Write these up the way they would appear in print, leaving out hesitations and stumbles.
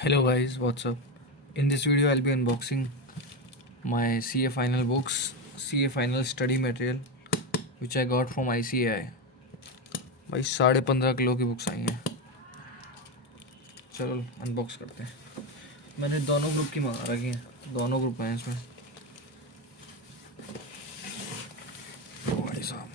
Hello guys, what's up? In this video I'll be unboxing my CA final books, CA final study material which I got from ICAI. भाई 15.5 kilo की books आई हैं। चलो unbox करते हैं। मैंने दोनों ग्रुप की मंगा रखी हैं, दोनों ग्रुप हैं इसमें। ओ भाई साहब,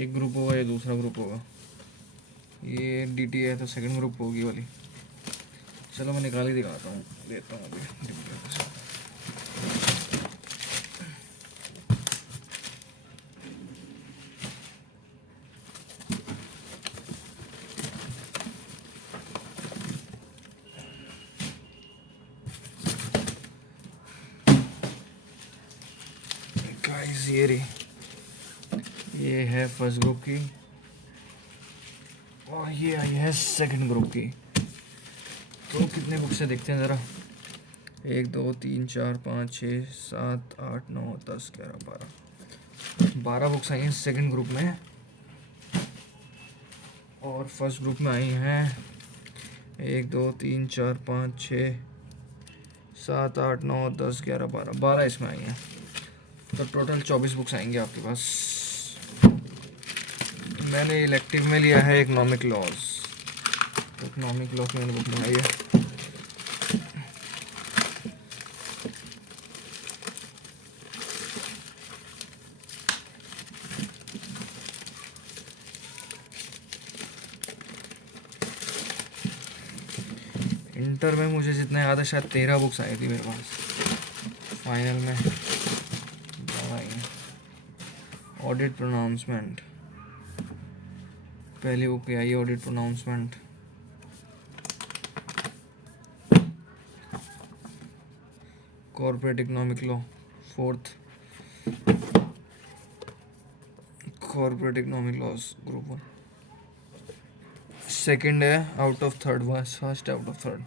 एक ग्रुप होगा या दूसरा ग्रुप होगा। ये DT है तो सेकंड ग्रुप होगी वाली। चलो मैं निकाल के दिखाता हूँ, देता हूँ अभी डिब्बे के साथ। गाइस ये रही, ये है फर्स्ट ग्रुप की और ये आई है सेकंड ग्रुप की। तो कितने बुक से देखते हैं ज़रा। 1 2 3 4 5 6 7 8 9 10 11 12 बुक्स आई हैं सेकंड ग्रुप में, और फर्स्ट ग्रुप में आई हैं 1 2 3 4 5 6 7 8 9 10 11 12 इसमें आई हैं। तो टोटल 24 बुक्स आएंगे आपके पास। मैंने इलेक्टिव में लिया है इकोनॉमिक लॉज। इकोनॉमिक लॉज मैंने बुक मंगाई है। इंटर में मुझे जितना याद है शायद 13 बुक्स आई थी मेरे पास। फाइनल में आई हैं। ऑडिट प्रोनाउंसमेंट, पहली बुक आई है audit pronouncement. Corporate economic law fourth, corporate economic laws group 1 second है out of third, first out of third.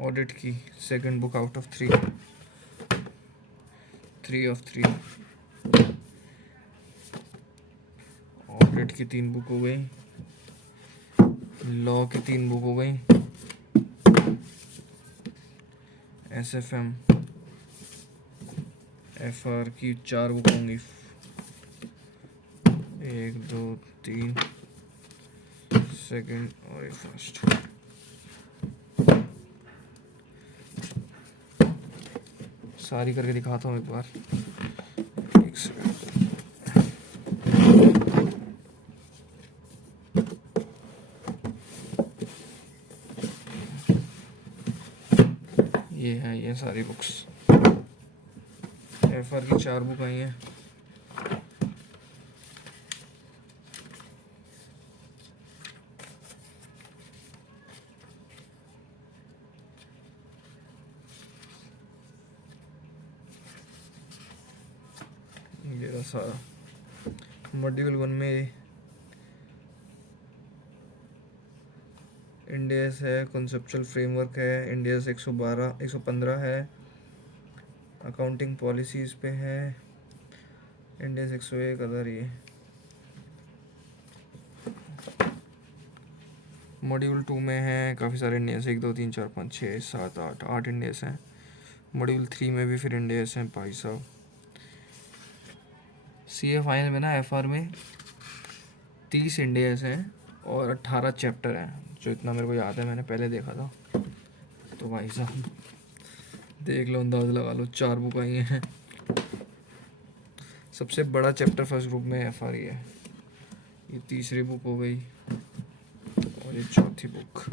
Audit की second book out of 3, 3 of 3। Audit की 3 बुक हो गई, लॉ की 3 बुक हो गई, SFM FR की 4 बुक होंगी। 1 2 3 सेकंड और एक फर्स्ट। सारी करके दिखाता हूँ एक बार, एक सेकंड। ये है, ये सारी बुक्स। FR की 4 बुक आई हैं। ये रहा सारा। मॉड्यूल 1 में इंडियस है, कॉन्सेप्चुअल फ्रेमवर्क है, इंडियस 115 है, अकाउंटिंग पॉलिसीज पे है, इंडियस 101 अदर। ये मॉड्यूल 2 में है काफ़ी सारे इंडियस, 1 2 3 4 5 6 7 8 इंडियस हैं। मॉड्यूल 3 में भी फिर इंडियस हैं भाई साहब। CA फाइनल में ना FR में 30 इंडियस हैं और 18 चैप्टर हैं, जो इतना मेरे को याद है, मैंने पहले देखा था। तो भाई साहब देख लो, अंदाज़ लगा लो, 4 बुक आई हैं। सबसे बड़ा चैप्टर फर्स्ट ग्रुप में FR ही है। ये तीसरी बुक हो गई और ये चौथी बुक।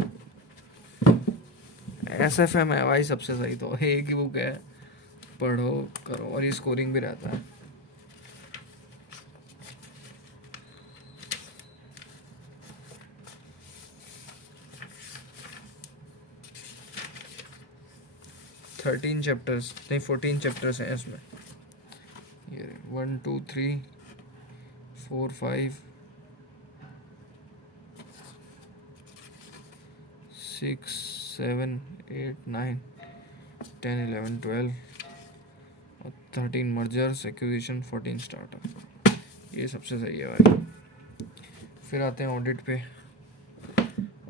SFM है भाई सबसे सही, तो एक ही बुक है, पढ़ो करो, और ये स्कोरिंग भी रहता है। 13 चैप्टर्स नहीं 14 चैप्टर्स हैं इसमें। ये 1 2 3 4 5 6 7 8 9 10 11 12 और 13 मर्जर्स एक्विजिशन 14 स्टार्टअप। ये सबसे सही है भाई। फिर आते हैं ऑडिट पे।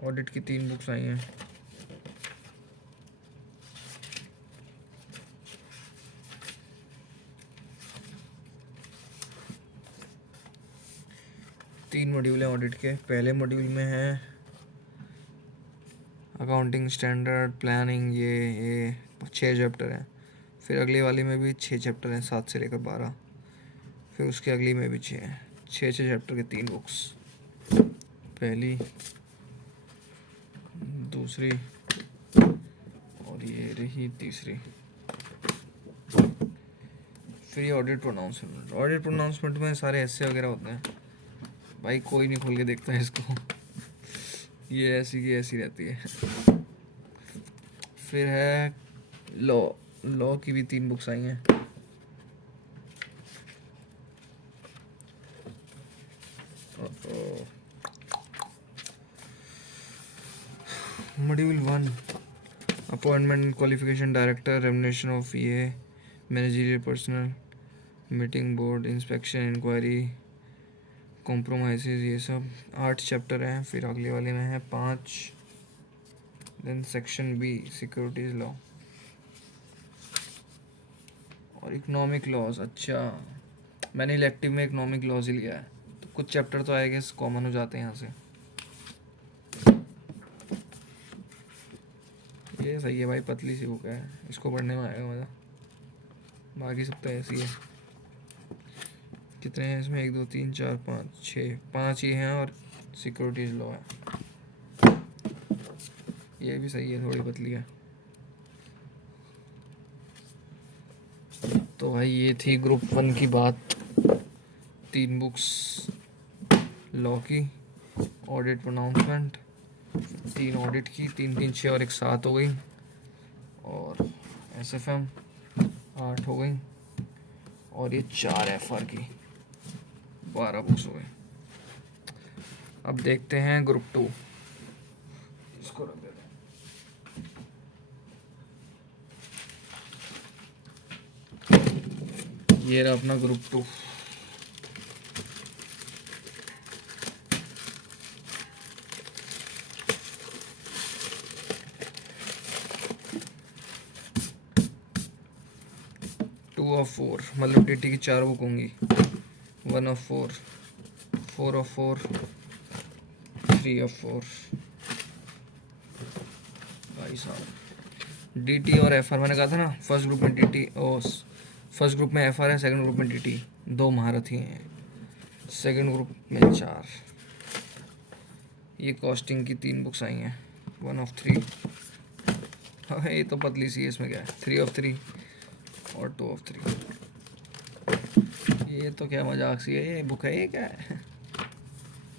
ऑडिट की 3 बुक्स आई हैं। तीन मॉड्यूल हैं ऑडिट के। पहले मॉड्यूल में है अकाउंटिंग स्टैंडर्ड प्लानिंग, ये 6 चैप्टर हैं। फिर अगली वाली में भी 6 चैप्टर हैं, 7 से लेकर 12। फिर उसके अगली में भी 6 हैं। 6 चैप्टर के 3 बुक्स, पहली दूसरी और ये रही तीसरी। फिर ये ऑडिट प्रोनाउंसमेंट। ऑडिट प्रोनाउंसमेंट में सारे ऐसे वगैरह होते हैं भाई, कोई नहीं खोल के देखता है इसको। ये ऐसी की ऐसी रहती है। फिर है लॉ। लॉ की भी 3 बुक्स आई हैं। Module 1 appointment qualification director remuneration of ये managerial personnel meeting board inspection inquiry compromises, ये सब 8 चैप्टर हैं। फिर अगले वाले में है 5। Then section B securities law और इकोनॉमिक लॉज। अच्छा, मैंने इलेक्टिव में इकोनॉमिक लॉज ही लिया है, तो कुछ चैप्टर तो आएंगे कॉमन हो जाते हैं यहाँ से। ये सही है भाई, पतली सी बुक है, इसको पढ़ने में आएगा मज़ा। बाकी सब तो ऐसी है। कितने हैं इसमें? 1 2 3 4 5 6, 5 ही हैं और सिक्योरिटीज लॉ है। ये भी सही है, थोड़ी पतली है। तो भाई ये थी ग्रुप 1 की बात। 3 बुक्स लॉ की, ऑडिट प्रोनाउंसमेंट, 3 ऑडिट की, 3 3 6 और 1 7 हो गई। और SFM 8 हो गई। और ये 4 FR की 12 बुक्स हो गई। अब देखते हैं ग्रुप 2। इसको रख देते हैं। ये रहा अपना ग्रुप 2। ऑफ 4 मतलब DT की 4 बुक होंगी। 1 ऑफ 4, 4 ऑफ 4, 3 ऑफ 4। भाई साहब DT और FR मैंने कहा था ना, फर्स्ट ग्रुप में DT और फर्स्ट ग्रुप में FR है, सेकंड ग्रुप में DT। 2 महारथी हैं, सेकंड ग्रुप में 4। ये कॉस्टिंग की 3 बुक्स आई हैं। 1 ऑफ 3। हाँ ये तो पतली सी है, इसमें क्या है? 3 ऑफ 3 और 2 ऑफ 3। ये तो क्या मजाक सी है, ये बुक है, ये क्या है?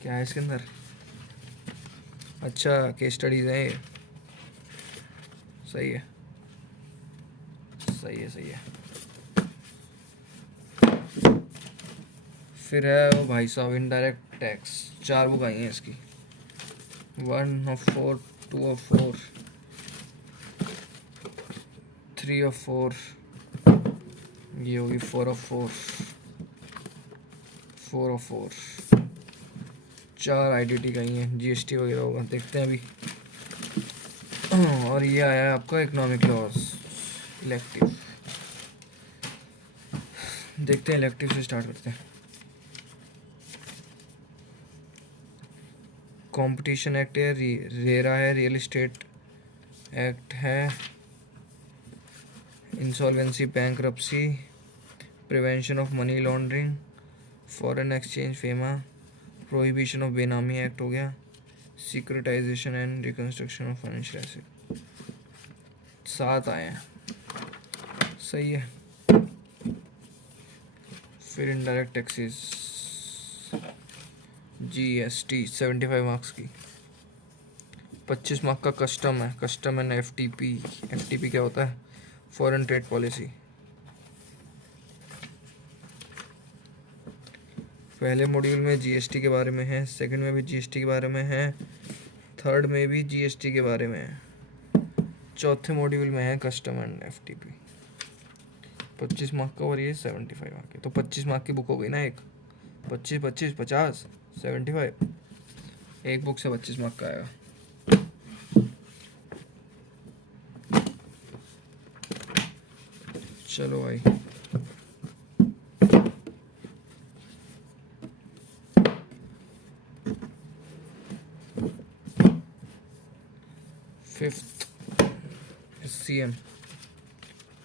क्या है इसके अंदर? अच्छा केस स्टडीज़ है ये। सही है सही है सही है। फिर है वो भाई साहब इनडायरेक्ट टैक्स। 4 बुक आई हैं इसकी। 1 ऑफ 4, 2 ऑफ 4, 3 ऑफ 4, ये होगी 4 ऑफ 4, 4 ऑफ 4। 4 IDT का ही है, GST वगैरह होगा, देखते हैं अभी। और ये आया है आपका इकोनॉमिक लॉस इलेक्टिव। देखते हैं, इलेक्टिव से स्टार्ट करते हैं। कंपटीशन एक्ट है, रेरा है, रियल एस्टेट एक्ट है, insolvency bankruptcy, prevention of money laundering, foreign exchange FEMA, prohibition of benami act हो गया, securitisation and reconstruction of financial asset. 7 आए हैं, सही है। फिर इनडायरेक्ट टैक्सेस GST 75 मार्क्स की। 25 मार्क का कस्टम है, कस्टम एंड FTP। FTP क्या होता है? Foreign trade policy. पहले मॉड्यूल में जीएसटी के बारे में है, सेकंड में भी जीएसटी के बारे में है, थर्ड में भी जीएसटी के बारे में है, चौथे मॉड्यूल में है कस्टम एंड एफटीपी। 25 मार्क का और ये 75 मार्क की, तो 25 मार्क की बुक हो गई ना एक। 25 25 50 75, एक बुक से 25 मार्क का आएगा। चलो भाई, फिफ्थ सीएम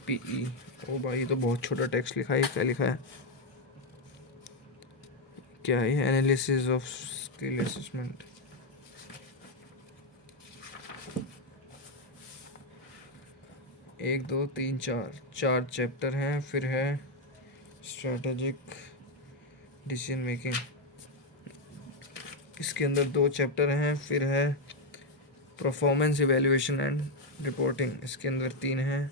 पीई। ओ भाई, ये तो बहुत छोटा टेक्स्ट लिखा है। क्या लिखा है, क्या है? Analysis of skill assessment. एक दो तीन चार चैप्टर हैं। फिर है स्ट्रेटेजिक डिसीजन मेकिंग, इसके अंदर 2 चैप्टर हैं। फिर है परफॉर्मेंस इवैल्यूएशन एंड रिपोर्टिंग, इसके अंदर 3 हैं।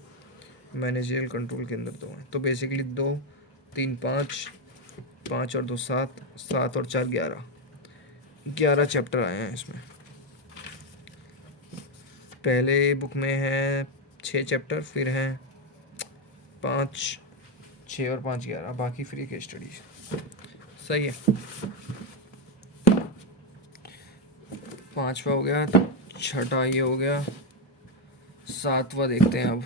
मैनेजरियल कंट्रोल के अंदर 2 हैं। तो बेसिकली 2 3 5, 5 और 2 7, 7 और 4 11 चैप्टर आए हैं इसमें। पहले बुक में है 6 चैप्टर, फिर हैं 5 6 और 5 11, बाकी फ्री केस स्टडीज। सही है। 5वां हो गया, 6ठा ये हो गया, 7वां देखते हैं अब।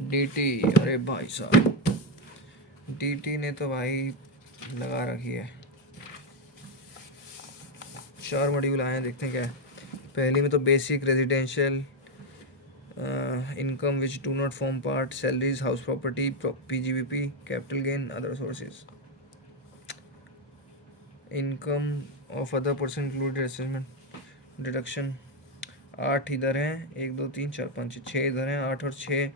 डीटी। अरे भाई साहब, डीटी ने तो भाई लगा रखी है। 4 मॉड्यूल आए हैं, देखते हैं क्या है। पहली में तो basic residential income which do not form part, salaries, house property, PGBP, capital gain, other sources, income of other person included assessment deduction. 8 इधर हैं, 1 2 3 4 5 6 इधर हैं, 8 और 6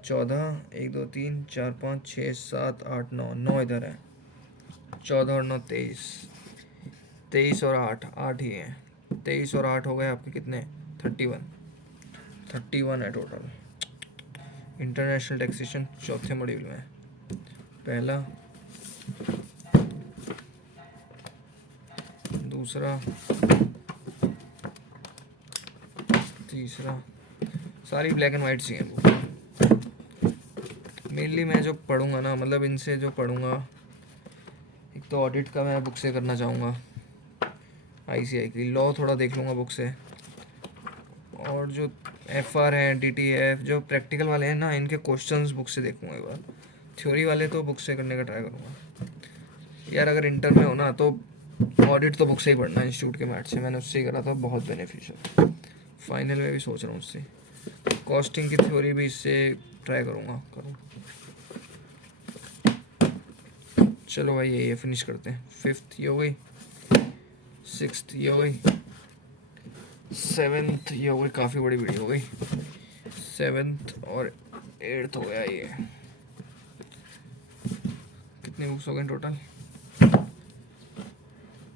14, 1 2 3 4 5 6 7 8 9, 9 इधर है। 14 और 9 23, 23 और 8 ही हैं। 23 और 8 हो गए आपके कितने? 31 है टोटल। इंटरनेशनल टैक्सेशन चौथे मॉड्यूल में, पहला, दूसरा, तीसरा, सारी ब्लैक एंड वाइट सी हैं बुक। मेनली मैं जो पढ़ूंगा ना, मतलब इनसे जो पढ़ूंगा, एक तो ऑडिट का मैं बुक से करना चाहूँगा, आईसीआई की। लॉ थोड़ा देख लूँगा बुक से, और जो एफआर है, डीटीएफ, जो प्रैक्टिकल वाले हैं ना, इनके क्वेश्चंस बुक से देखूँगा एक बार। थ्योरी वाले तो बुक से करने का ट्राई करूँगा यार। अगर इंटर में हो ना तो ऑडिट तो बुक से ही पढ़ना है, इंस्टीट्यूट के मैथ से। मैंने उससे ही करा था, बहुत बेनिफिशियल। फाइनल में भी सोच रहा हूँ उससे। कॉस्टिंग की थ्योरी भी इससे ट्राई करूँ। चलो भाई, ये फिनिश करते हैं। 5th ये हो गई, 6th ये हो गई, 7th ये हो गई, काफ़ी बड़ी वीडियो हो गई। 7th और 8th हो गया ये। कितनी बुक्स हो गई टोटल?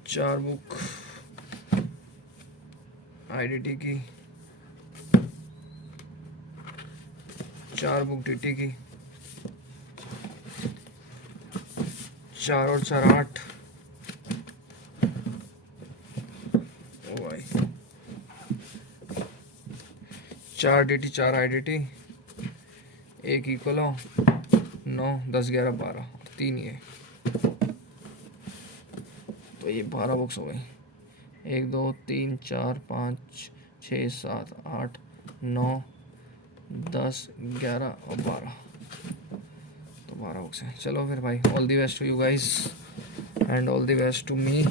4 बुक आईडीटी की, 4 बुक डीटी की, 4 और 4 8। ओ भाई, 4 डीटी 4 आईडीटी, 1 इक्वल हो 9 10 11 12, 3 ये। तो ये 12 बुक्स हो गई। 1 2 3 4 5 6 7 8 9 10 11 और 12, तो 12 बुक्स हैं। चलो फिर भाई, all the best to you guys and all the best to me.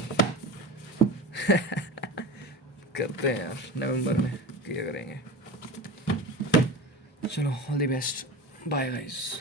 करते हैं यार, नवंबर में क्लियर करेंगे। चलो, all the best, bye guys.